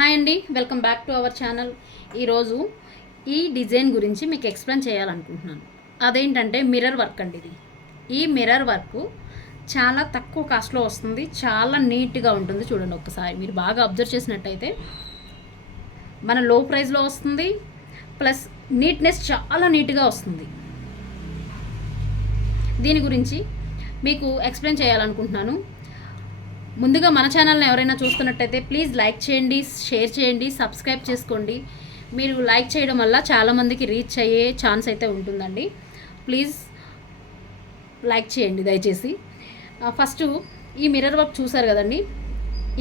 Hi అండి, welcome back to our channel. ఈరోజు ఈ డిజైన్ గురించి మీకు ఎక్స్ప్లెయిన్ చేయాలనుకుంటున్నాను. అదేంటంటే మిర్రర్ వర్క్ అండి. ఈ మిర్రర్ వర్క్ చాలా తక్కువ కాస్ట్లో వస్తుంది, చాలా నీట్గా ఉంటుంది. చూడండి ఒక్కసారి మీరు బాగా అబ్జర్వ్ చేసినట్టయితే మన లో ప్రైస్లో వస్తుంది, ప్లస్ నీట్నెస్ చాలా నీట్గా వస్తుంది. దీని గురించి మీకు ఎక్స్ప్లెయిన్ చేయాలనుకుంటున్నాను. ముందుగా మన ఛానల్ని ఎవరైనా చూస్తున్నట్టయితే ప్లీజ్ లైక్ చేయండి, షేర్ చేయండి, సబ్స్క్రైబ్ చేసుకోండి. మీరు లైక్ చేయడం వల్ల చాలామందికి రీచ్ అయ్యే ఛాన్స్ అయితే ఉంటుందండి. ప్లీజ్ లైక్ చేయండి దయచేసి. ఫస్ట్ ఈ మిర్రర్ వర్క్ చూసారు కదండి.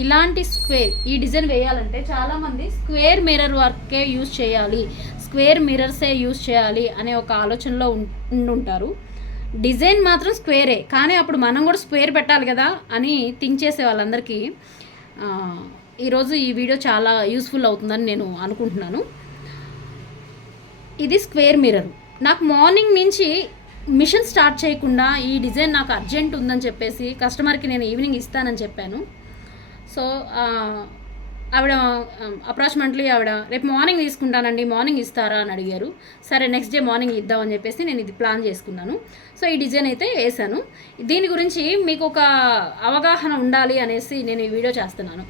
ఇలాంటి స్క్వేర్ ఈ డిజైన్ వేయాలంటే చాలామంది స్క్వేర్ మిర్రర్ వర్కే యూజ్ చేయాలి, స్క్వేర్ మిర్రర్సే యూజ్ చేయాలి అనే ఒక ఆలోచనలో ఉంటుంటారు. డిజైన్ మాత్రం స్క్వేరే, కానీ అప్పుడు మనం కూడా స్క్వేర్ పెట్టాలి కదా అని థింక్ చేసే వాళ్ళందరికీ ఈరోజు ఈ వీడియో చాలా యూస్ఫుల్ అవుతుందని నేను అనుకుంటున్నాను. ఇది స్క్వేర్ మిర్రర్. నాకు మార్నింగ్ నుంచి మిషన్ స్టార్ట్ చేయకుండా ఈ డిజైన్ నాకు అర్జెంట్ ఉందని చెప్పేసి కస్టమర్కి నేను ఈవినింగ్ ఇస్తానని చెప్పాను. సో ఆవిడ అప్రాక్సిమేట్లీ రేపు మార్నింగ్ తీసుకుంటానండి, మార్నింగ్ ఇస్తారా అని అడిగారు. సరే నెక్స్ట్ డే మార్నింగ్ ఇద్దామని చెప్పేసి నేను ఇది ప్లాన్ చేసుకున్నాను. సో ఈ డిజైన్ అయితే వేసాను. దీని గురించి మీకు ఒక అవగాహన ఉండాలి అనేసి నేను ఈ వీడియో చేస్తున్నాను.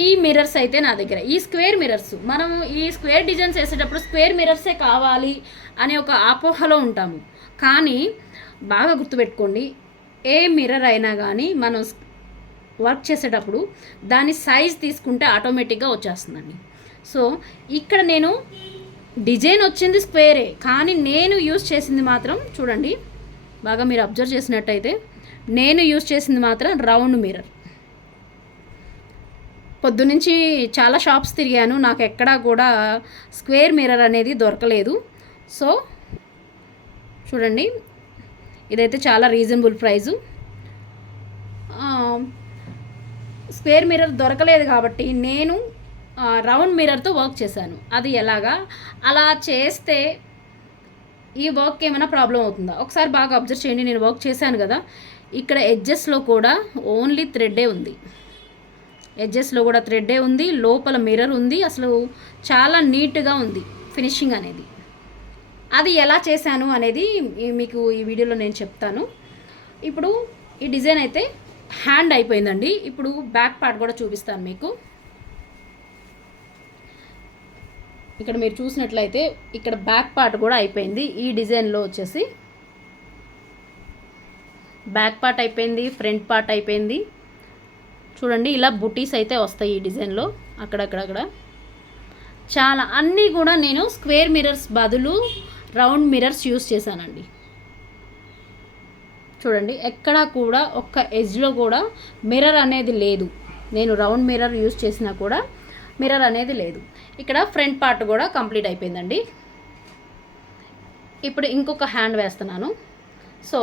ఈ మిర్రర్స్ అయితే నా దగ్గర ఈ స్క్వేర్ మిర్రర్స్, మనము ఈ స్క్వేర్ డిజైన్స్ వేసేటప్పుడు స్క్వేర్ మిర్రర్సే కావాలి అనే ఒక అపోహలో ఉంటాము. కానీ బాగా గుర్తుపెట్టుకోండి, ఏ మిర్రర్ అయినా కానీ మనం వర్క్ చేసేటప్పుడు దాని సైజ్ తీసుకుంటే ఆటోమేటిక్గా వచ్చేస్తుందండి. సో ఇక్కడ నేను డిజైన్ వచ్చింది స్క్వేరే, కానీ నేను యూజ్ చేసింది మాత్రం చూడండి, బాగా మీరు అబ్జర్వ్ చేసినట్టయితే నేను యూజ్ చేసింది మాత్రం రౌండ్ మిర్రర్. పొద్దునుంచి చాలా షాప్స్ తిరిగాను, నాకు ఎక్కడా కూడా స్క్వేర్ మిర్రర్ అనేది దొరకలేదు. సో చూడండి, ఇదైతే చాలా రీజనబుల్ ప్రైజు. స్క్వేర్ మిర్రర్ దొరకలేదు కాబట్టి నేను రౌండ్ మిర్రర్తో వర్క్ చేశాను. అది ఎలాగా, అలా చేస్తే ఈ వర్క్ ఏమైనా ప్రాబ్లం అవుతుందా ఒకసారి బాగా అబ్జర్వ్ చేయండి. నేను వర్క్ చేశాను కదా, ఇక్కడ ఎడ్జెస్లో కూడా ఓన్లీ థ్రెడ్డే ఉంది, ఎడ్జెస్లో కూడా థ్రెడ్డే ఉంది, లోపల మిర్రర్ ఉంది. అసలు చాలా నీట్గా ఉంది ఫినిషింగ్ అనేది. అది ఎలా చేశాను అనేది మీకు ఈ వీడియోలో నేను చెప్తాను. ఇప్పుడు ఈ డిజైన్ అయితే హ్యాండ్ అయిపోయిందండి. ఇప్పుడు బ్యాక్ పార్ట్ కూడా చూపిస్తాను మీకు. ఇక్కడ మీరు చూసినట్లయితే ఇక్కడ బ్యాక్ పార్ట్ కూడా అయిపోయింది. ఈ డిజైన్లో వచ్చేసి బ్యాక్ పార్ట్ అయిపోయింది, ఫ్రంట్ పార్ట్ అయిపోయింది. చూడండి, ఇలా బుటీస్ అయితే వస్తాయి ఈ డిజైన్లో అక్కడక్కడక్కడ. చాలా అన్నీ కూడా నేను స్క్వేర్ మిర్రర్స్ బదులు రౌండ్ మిర్రర్స్ యూస్ చేశానండి. చూడండి, ఎక్కడా కూడా ఒక్క ఎడ్జ్లో కూడా మిర్రర్ అనేది లేదు. నేను రౌండ్ మిర్రర్ యూజ్ చేసినా కూడా మిర్రర్ అనేది లేదు. ఇక్కడ ఫ్రంట్ పార్ట్ కూడా కంప్లీట్ అయిపోయిందండి. ఇప్పుడు ఇంకొక హ్యాండ్ వేస్తున్నాను. సో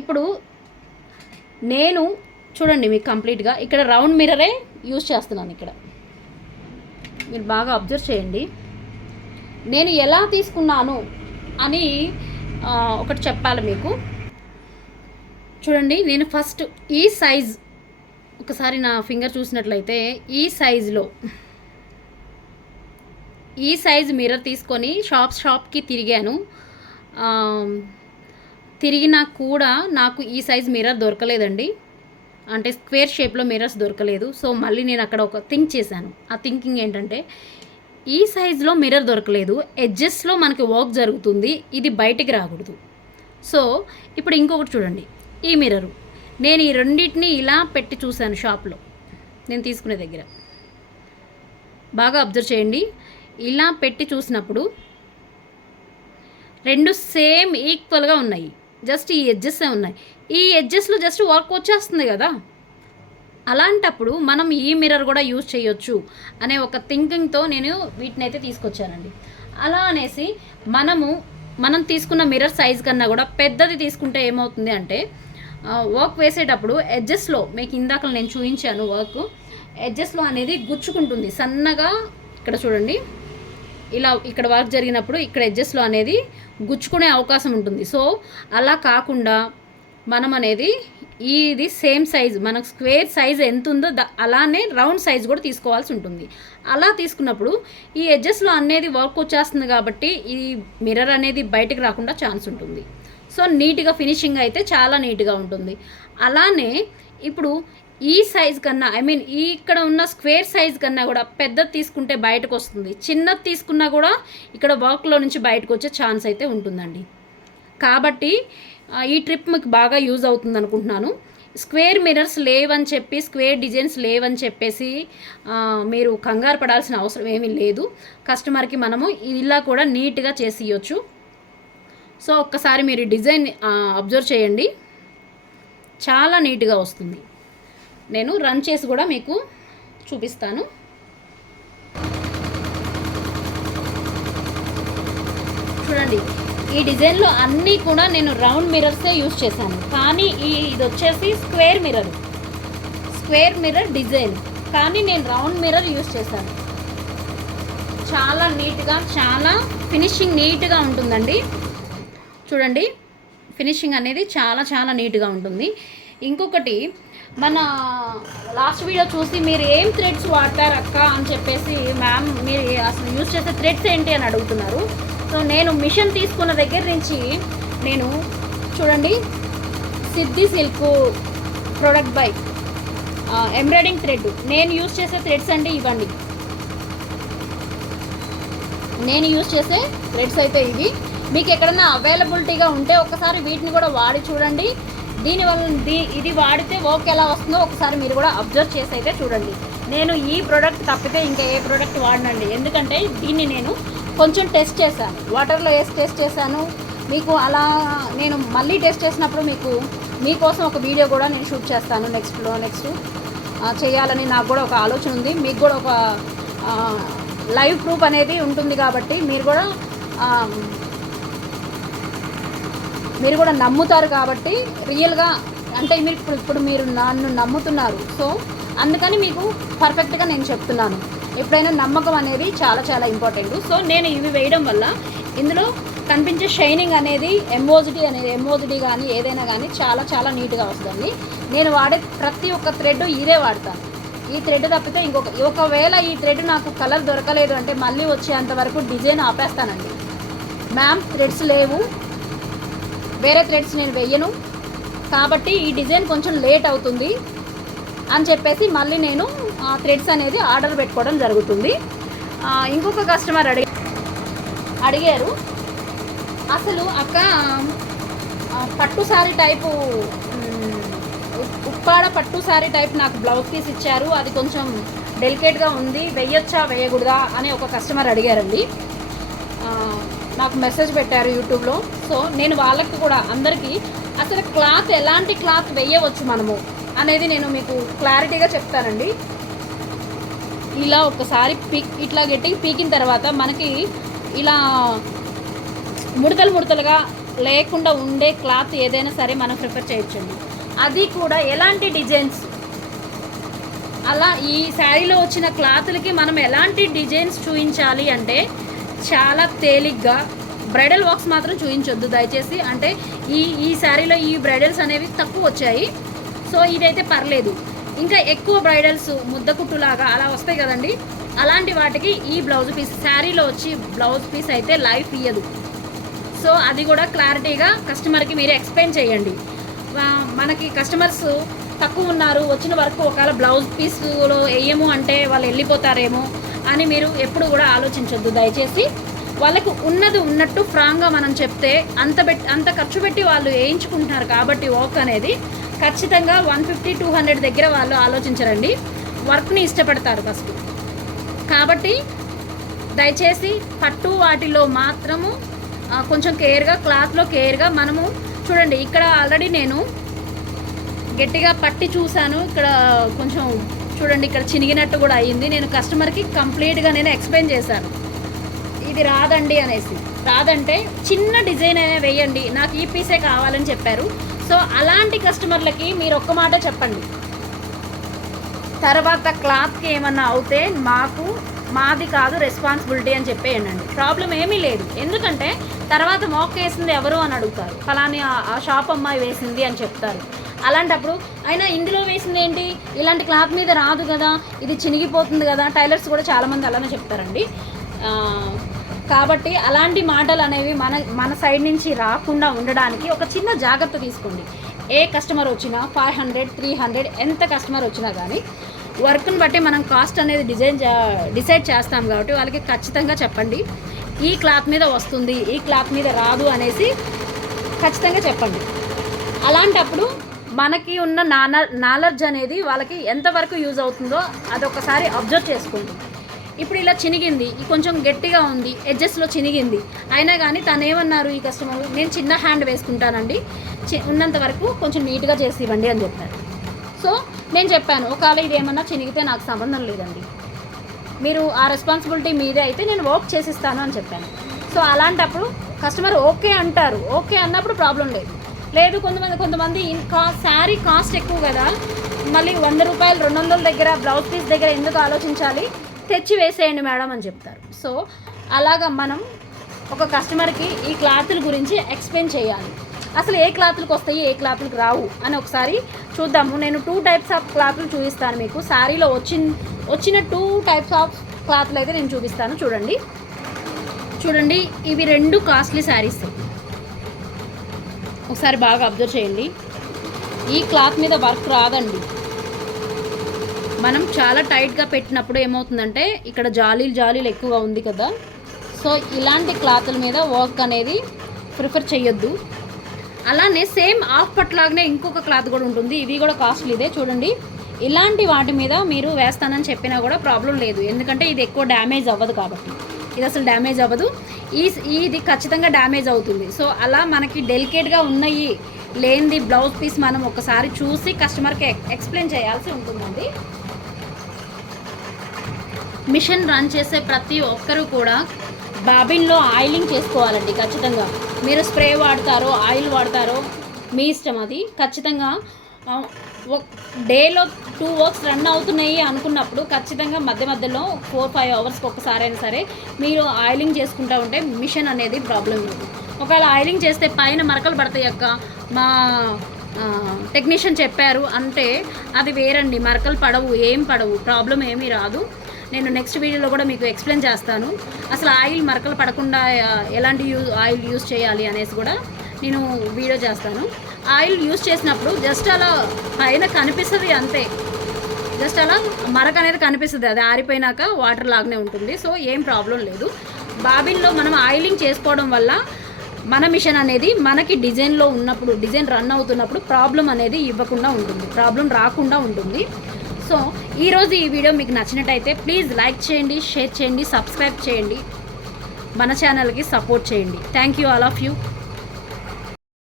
ఇప్పుడు నేను చూడండి మీకు కంప్లీట్గా ఇక్కడ రౌండ్ మిర్రరే యూజ్ చేస్తున్నాను. ఇక్కడ మీరు బాగా అబ్జర్వ్ చేయండి, నేను ఎలా తీసుకున్నాను అని ఒకటి చెప్పాలి మీకు. చూడండి, నేను ఫస్ట్ ఈ సైజ్ ఒకసారి నా ఫింగర్ చూసినట్లయితే ఈ సైజ్ మిర్రర్ తీసుకొని షాప్కి తిరిగాను. తిరిగినా కూడా నాకు ఈ సైజ్ మిర్రర్ దొరకలేదండి, అంటే స్క్వేర్ షేప్లో మిర్రర్స్ దొరకలేదు. సో మళ్ళీ నేను అక్కడ ఒక థింక్ చేశాను. ఆ థింకింగ్ ఏంటంటే, ఈ సైజులో మిర్రర్ దొరకలేదు, ఎడ్జెస్లో మనకి వర్క్ జరుగుతుంది, ఇది బయటికి రాకూడదు. సో ఇప్పుడు ఇంకొకటి చూడండి, ఈ మిర్రరు నేను ఈ రెండింటిని ఇలా పెట్టి చూశాను షాప్లో నేను తీసుకునే దగ్గర. బాగా అబ్జర్వ్ చేయండి, ఇలా పెట్టి చూసినప్పుడు రెండు సేమ్ ఈక్వల్గా ఉన్నాయి, జస్ట్ ఈ ఎడ్జెస్సే ఉన్నాయి. ఈ ఎడ్జెస్లో జస్ట్ వర్క్ వచ్చేస్తుంది కదా, అలాంటప్పుడు మనం ఈ మిర్రర్ కూడా యూజ్ చేయొచ్చు అనే ఒక థింకింగ్తో నేను వీటిని అయితే తీసుకొచ్చానండి. అలా అనేసి మనం తీసుకున్న మిర్రర్ సైజ్ కన్నా కూడా పెద్దది తీసుకుంటే ఏమవుతుంది అంటే, వర్క్ వేసేటప్పుడు ఎడ్జెస్లో మీకు ఇందాక నేను చూపించాను వర్క్, ఎడ్జెస్లో అనేది గుచ్చుకుంటుంది సన్నగా. ఇక్కడ చూడండి, ఇలా ఇక్కడ వర్క్ జరిగినప్పుడు ఇక్కడ ఎడ్జెస్లో అనేది గుచ్చుకునే అవకాశం ఉంటుంది. సో అలా కాకుండా మనం అనేది ఇది సేమ్ సైజు, మనకు స్క్వేర్ సైజ్ ఎంత ఉందో అలానే రౌండ్ సైజ్ కూడా తీసుకోవాల్సి ఉంటుంది. అలా తీసుకున్నప్పుడు ఈ ఎడ్జెస్లో అనేది వర్క్ వచ్చేస్తుంది కాబట్టి ఈ మిర్రర్ అనేది బయటకు రాకుండా ఛాన్స్ ఉంటుంది. సో నీట్గా ఫినిషింగ్ అయితే చాలా నీట్గా ఉంటుంది. అలానే ఇప్పుడు ఈ సైజ్ కన్నా ఈ ఇక్కడ ఉన్న స్క్వేర్ సైజ్ కన్నా కూడా పెద్దది తీసుకుంటే బయటకు వస్తుంది, చిన్నది తీసుకున్నా కూడా ఇక్కడ వర్క్లో నుంచి బయటకు వచ్చే ఛాన్స్ అయితే ఉంటుందండి. కాబట్టి ఈ ట్రిప్ మీకు బాగా యూజ్ అవుతుంది అనుకుంటున్నాను. స్క్వేర్ మిర్రర్స్ లేవని చెప్పి, స్క్వేర్ డిజైన్స్ లేవని చెప్పేసి మీరు కంగారు పడాల్సిన అవసరం ఏమీ లేదు. కస్టమర్కి మనము ఇలా కూడా నీట్గా చేసి ఇవ్వచ్చు. సో ఒక్కసారి మీరు డిజైన్ అబ్జర్వ్ చేయండి, చాలా నీట్గా వస్తుంది. నేను రన్ చేసి కూడా మీకు చూపిస్తాను. చూడండి, ఈ డిజైన్లో అన్నీ కూడా నేను రౌండ్ మిర్రర్సే యూజ్ చేశాను, కానీ ఇది వచ్చేసి స్క్వేర్ మిర్రర్ డిజైన్, కానీ నేను రౌండ్ మిర్రర్ యూజ్ చేశాను. చాలా నీట్గా, చాలా ఫినిషింగ్ నీట్గా ఉంటుందండి. చూడండి, ఫినిషింగ్ అనేది చాలా చాలా నీట్గా ఉంటుంది. ఇంకొకటి, మన లాస్ట్ వీడియో చూసి మీరు ఏం థ్రెడ్స్ వాడతారు అక్క అని చెప్పేసి మ్యామ్ మీరు అసలు యూజ్ చేసే థ్రెడ్స్ ఏంటి అని అడుగుతున్నారు. సో నేను మిషన్ తీసుకున్న దగ్గర నుంచి నేను చూడండి, సిద్ధి silk product by embroidering thread నేను యూజ్ చేసే థ్రెడ్స్ అండి ఇవ్వండి. నేను యూజ్ చేసే థ్రెడ్స్ అయితే ఇవి. మీకు ఎక్కడన్నా అవైలబిలిటీగా ఉంటే ఒకసారి వీటిని కూడా వాడి చూడండి. దీనివల్ల ఇది వాడితే వర్క్ ఎలా వస్తుందో ఒకసారి మీరు కూడా అబ్జర్వ్ చేసి అయితే చూడండి. నేను ఈ ప్రోడక్ట్ తప్పితే ఇంకా ఏ ప్రోడక్ట్ వాడనండి, ఎందుకంటే దీన్ని నేను కొంచెం టెస్ట్ చేశాను, వాటర్లో వేసి టెస్ట్ చేశాను. మీకు అలా నేను మళ్ళీ టెస్ట్ చేసినప్పుడు మీకోసం ఒక వీడియో కూడా నేను షూట్ చేస్తాను. నెక్స్ట్ చేయాలని నాకు కూడా ఒక ఆలోచన ఉంది. మీకు కూడా ఒక లైవ్ ప్రూఫ్ అనేది ఉంటుంది కాబట్టి మీరు కూడా నమ్ముతారు. కాబట్టి రియల్గా అంటే ఇప్పుడు మీరు నన్ను నమ్ముతున్నారు, సో అందుకని మీకు పర్ఫెక్ట్గా నేను చెప్తున్నాను. ఎప్పుడైనా నమ్మకం అనేది చాలా చాలా ఇంపార్టెంట్. సో నేను ఇవి వేయడం వల్ల ఇందులో కనిపించే షైనింగ్ అనేది ఎంబోసిటీ కానీ ఏదైనా కానీ చాలా చాలా నీట్గా వస్తుంది. నేను వాడే ప్రతి ఒక్క థ్రెడ్ ఇదే వాడతాను. ఈ థ్రెడ్ తప్పితే ఒకవేళ ఈ థ్రెడ్ నాకు కలర్ దొరకలేదు అంటే మళ్ళీ వచ్చేంత వరకు డిజైన్ ఆపేస్తానండి. మ్యామ్ థ్రెడ్స్ లేవు, వేరే థ్రెడ్స్ నేను వెయ్యను, కాబట్టి ఈ డిజైన్ కొంచెం లేట్ అవుతుంది అని చెప్పేసి మళ్ళీ నేను ఆ థ్రెడ్స్ అనేది ఆర్డర్ పెట్టుకోవడం జరుగుతుంది. ఇంకొక కస్టమర్ అడిగారు, అసలు అక్క పట్టు సారీ టైపు ఉప్పాడ పట్టు సారీ టైప్ నాకు బ్లౌజ్ పీస్ ఇచ్చారు, అది కొంచెం డెలికేట్గా ఉంది, వెయ్యొచ్చా వేయకూడదా అని ఒక కస్టమర్ అడిగారండి. నాకు మెసేజ్ పెట్టారు యూట్యూబ్లో. సో నేను వాళ్ళకి కూడా అందరికీ అసలు క్లాత్ ఎలాంటి క్లాత్ వేయవచ్చు మనము అనేది నేను మీకు క్లారిటీగా చెప్తానండి. ఇలా ఒకసారి ఇట్లా గట్టిగా పీకిన తర్వాత మనకి ఇలా ముడతలుగా లేకుండా ఉండే క్లాత్ ఏదైనా సరే మనం ప్రిఫర్ చేయొచ్చండి. అది కూడా ఎలాంటి డిజైన్స్, అలా ఈ శారీలో వచ్చిన క్లాత్లకి మనం ఎలాంటి డిజైన్స్ చూపించాలి అంటే చాలా తేలిగ్గా, బ్రైడల్ వర్క్స్ మాత్రం చూపించొద్దు దయచేసి. అంటే ఈ శారీలో ఈ బ్రైడల్స్ అనేవి తక్కువ వచ్చాయి, సో ఇదైతే పర్లేదు. ఇంకా ఎక్కువ బ్రైడల్స్ ముద్దకుట్టులాగా అలా వస్తాయి కదండి, అలాంటి వాటికి ఈ బ్లౌజ్ పీస్ శారీలో వచ్చి బ్లౌజ్ పీస్ అయితే లైఫ్ ఇయ్యదు. సో అది కూడా క్లారిటీగా కస్టమర్కి మీరు ఎక్స్ప్లెయిన్ చేయండి. మనకి కస్టమర్స్ తక్కువ ఉన్నారు, వచ్చిన వరకు ఒకవేళ బ్లౌజ్ పీస్లో వేయము అంటే వాళ్ళు వెళ్ళిపోతారేమో అని మీరు ఎప్పుడు కూడా ఆలోచించొద్దు దయచేసి. వాళ్ళకు ఉన్నది ఉన్నట్టు ఫ్రాంక్గా మనం చెప్తే అంత ఖర్చు పెట్టి వాళ్ళు వేయించుకుంటున్నారు కాబట్టి వర్క్ అనేది ఖచ్చితంగా 150-200 దగ్గర వాళ్ళు ఆలోచించరండి, వర్క్ని ఇష్టపడతారు ఫస్ట్. కాబట్టి దయచేసి పట్టు వాటిలో మాత్రము కొంచెం క్లాత్లో కేర్గా మనము చూడండి. ఇక్కడ ఆల్రెడీ నేను గట్టిగా పట్టి చూశాను, ఇక్కడ కొంచెం చూడండి ఇక్కడ చినిగినట్టు కూడా అయ్యింది. నేను కస్టమర్కి కంప్లీట్గా నేను ఎక్స్ప్లెయిన్ చేశాను, ఇది రాదండి అనేసి. రాదంటే చిన్న డిజైన్ అయినా వేయండి, నాకు ఈ పీసే కావాలని చెప్పారు. సో అలాంటి కస్టమర్లకి మీరు ఒక్క మాట చెప్పండి, తర్వాత క్లాత్కి ఏమన్నా అవుతే మాది కాదు రెస్పాన్సిబిలిటీ అని చెప్పేయండి. ప్రాబ్లం ఏమీ లేదు, ఎందుకంటే తర్వాత మోక్ వేసింది ఎవరు అని అడుగుతారు, ఫలాని ఆ షాప్ అమ్మాయి వేసింది అని చెప్తారు. అలాంటప్పుడు అయినా ఇందులో వేసింది ఏంటి, ఇలాంటి క్లాత్ మీద రాదు కదా, ఇది చినిగిపోతుంది కదా, టైలర్స్ కూడా చాలామంది అలానే చెప్తారండి. కాబట్టి అలాంటి మాటలు అనేవి మన సైడ్ నుంచి రాకుండా ఉండడానికి ఒక చిన్న జాగ్రత్త తీసుకోండి. ఏ కస్టమర్ వచ్చినా 500, 300 ఎంత కస్టమర్ వచ్చినా కానీ వర్క్ని బట్టి మనం కాస్ట్ అనేది డిసైడ్ చేస్తాం కాబట్టి వాళ్ళకి ఖచ్చితంగా చెప్పండి, ఈ క్లాత్ మీద వస్తుంది, ఈ క్లాత్ మీద రాదు అనేసి ఖచ్చితంగా చెప్పండి. అలాంటప్పుడు మనకి ఉన్న నాలెడ్జ్ అనేది వాళ్ళకి ఎంతవరకు యూజ్ అవుతుందో అదొకసారి అబ్జర్వ్ చేసుకోండి. ఇప్పుడు ఇలా చినిగింది, కొంచెం గట్టిగా ఉంది, ఎడ్జెస్లో చినిగింది, అయినా కానీ తను ఏమన్నారు ఈ కస్టమర్, నేను చిన్న హ్యాండ్ వేసుకుంటానండి, ఉన్నంత వరకు కొంచెం నీట్గా చేసి ఇవ్వండి అని చెప్పారు. సో నేను చెప్పాను, ఒకవేళ ఇదేమన్నా చినిగితే నాకు సంబంధం లేదండి, మీరు ఆ రెస్పాన్సిబిలిటీ మీదే అయితే నేను వర్క్ చేసిస్తాను అని చెప్పాను. సో అలాంటప్పుడు కస్టమర్ ఓకే అంటారు, ఓకే అన్నప్పుడు ప్రాబ్లం లేదు. కొంతమంది ఇంకా శారీ కాస్ట్ ఎక్కువ కదా, మళ్ళీ 100 రూపాయలు 200 దగ్గర బ్లౌజ్ పీస్ దగ్గర ఎందుకు ఆలోచించాలి, తెచ్చి వేసేయండి మేడం అని చెప్తారు. సో అలాగా మనం ఒక కస్టమర్కి ఈ క్లాతుల గురించి ఎక్స్ప్లెయిన్ చేయాలి. అసలు ఏ క్లాతులకు వస్తాయి, ఏ క్లాతులకు రావు అని ఒకసారి చూద్దాము. నేను 2 టైప్స్ ఆఫ్ క్లాతులు చూపిస్తాను మీకు. శారీలో వచ్చిన 2 టైప్స్ ఆఫ్ క్లాతులు అయితే నేను చూపిస్తాను. చూడండి ఇవి 2 కాస్ట్లీ శారీస్. ఒకసారి బాగా అబ్జర్వ్ చేయండి. ఈ క్లాత్ మీద వర్క్ రాదండి. మనం చాలా టైట్గా పెట్టినప్పుడు ఏమవుతుందంటే ఇక్కడ జాలీలు ఎక్కువగా ఉంది కదా, సో ఇలాంటి క్లాతుల మీద వర్క్ అనేది ప్రిఫర్ చేయొద్దు. అలానే సేమ్ హాఫ్ పట్లాగానే ఇంకొక క్లాత్ కూడా ఉంటుంది, ఇవి కూడా కాస్ట్లీదే. చూడండి ఇలాంటి వాటి మీద మీరు వేస్తానని చెప్పినా కూడా ప్రాబ్లం లేదు, ఎందుకంటే ఇది ఎక్కువ డ్యామేజ్ అవ్వదు కాబట్టి. ఇది అసలు డ్యామేజ్ అవ్వదు, ఇది ఖచ్చితంగా డ్యామేజ్ అవుతుంది. సో అలా మనకి డెలికేట్గా ఉన్నాయి లేనిది బ్లౌజ్ పీస్ మనం ఒకసారి చూసి కస్టమర్కి ఎక్స్ప్లెయిన్ చేయాల్సి ఉంటుందండి. మిషన్ రన్ చేసే ప్రతి ఒక్కరూ కూడా బాబిన్లో ఆయిలింగ్ చేసుకోవాలండి ఖచ్చితంగా. మీరు స్ప్రే వాడతారో ఆయిల్ వాడతారో మీ ఇష్టం, అది ఖచ్చితంగా డేలో 2 వర్క్స్ రన్ అవుతున్నాయి అనుకున్నప్పుడు ఖచ్చితంగా మధ్యలో 4-5 అవర్స్కి ఒకసారి అయినా సరే మీరు ఆయిలింగ్ చేసుకుంటూ ఉంటే మిషన్ అనేది ప్రాబ్లం లేదు. ఒకవేళ ఆయిలింగ్ చేస్తే పైన మరకలు పడతాయి అక్క, మా టెక్నీషియన్ చెప్పారు అంటే అది వేరండి. మరకలు పడవు, ఏం పడవు, ప్రాబ్లం ఏమీ రాదు. నేను నెక్స్ట్ వీడియోలో కూడా మీకు ఎక్స్ప్లెయిన్ చేస్తాను. అసలు ఆయిల్ మరకలు పడకుండా ఎలాంటి ఆయిల్ యూజ్ చేయాలి అనేసి కూడా నేను వీడియో చేస్తాను. ఆయిల్ యూజ్ చేసినప్పుడు జస్ట్ అలా పైన కనిపిస్తుంది అంతే, జస్ట్ అలా మరక అనేది కనిపిస్తుంది, అది ఆరిపోయినాక వాటర్ లాగానే ఉంటుంది. సో ఏం ప్రాబ్లం లేదు. బాబిన్లో మనం ఆయిలింగ్ చేసుకోవడం వల్ల మన మిషన్ అనేది మనకి డిజైన్లో ఉన్నప్పుడు, డిజైన్ రన్ అవుతున్నప్పుడు ప్రాబ్లం అనేది ఇవ్వకుండా ఉంటుంది, ప్రాబ్లం రాకుండా ఉంటుంది. సో ఈరోజు ఈ వీడియో మీకు నచ్చినట్టయితే ప్లీజ్ లైక్ చేయండి, షేర్ చేయండి, సబ్స్క్రైబ్ చేయండి, మన ఛానల్కి సపోర్ట్ చేయండి. Thank you all of you.